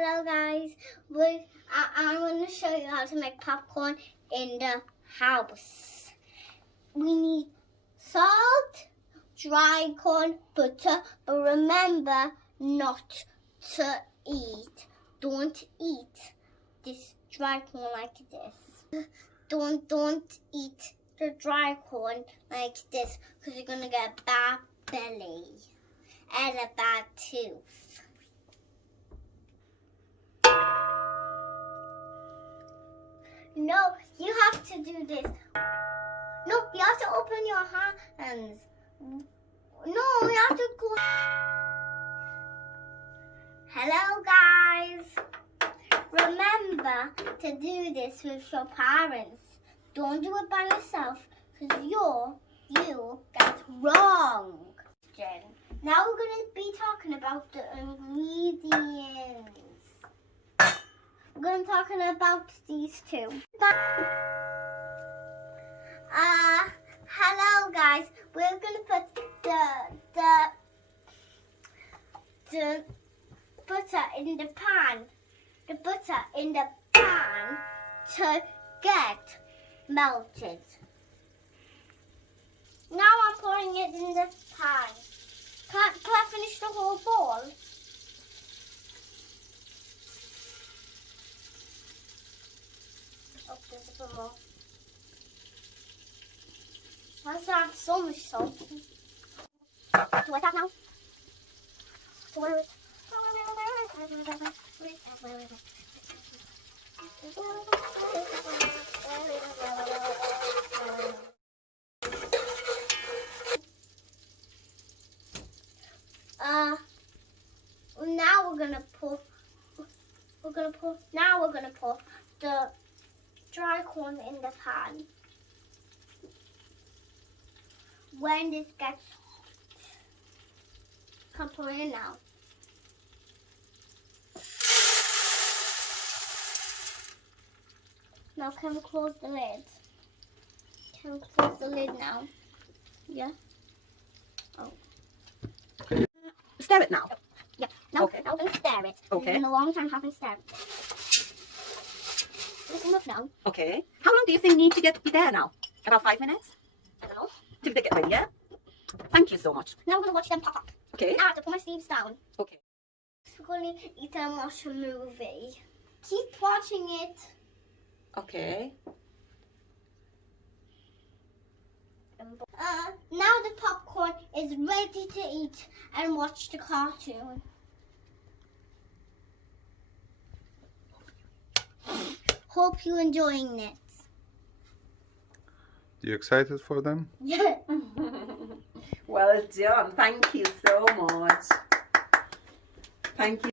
Hello guys, I'm going to show you how to make popcorn in the house. We need salt, dry corn, butter, but remember not to eat. Don't eat this dry corn like this. Don't eat the dry corn like this because you're going to get a bad belly and a bad tooth. No, you have to do this. No, you have to open your hands. No, you have to go. Hello, guys. Remember to do this with your parents. Don't do it by yourself because you get wrong. Now we're going to be talking about the ingredients. We're going to be talking about these two. Hello guys. We're going to put the butter in the pan. The butter in the pan to get melted. Now I'm pouring it in the pan. Can I finish the whole bowl? Oh, there's a bit more. Why does it have so much salt? Do I that now? Now we're gonna put the dry corn in the pan. When this gets hot, can put it in now. Now can we close the lid? Can we close the lid now? Yeah. Oh. Stir it now. Yeah. Now, okay. Now we're going to stir it. Okay. It's been a long time having stirred. It's enough now. Okay. How long do you think you need to be there now? About 5 minutes? I don't know. Till they get ready, yeah? Thank you so much. Now we're going to watch them pop up. Okay. Now I have to put my sleeves down. Okay. We're going to eat and watch a movie. Keep watching it. Okay. Now the popcorn is ready to eat and watch the cartoon. Hope you're enjoying it. You excited for them? Yeah. Well done. Thank you so much. Thank you.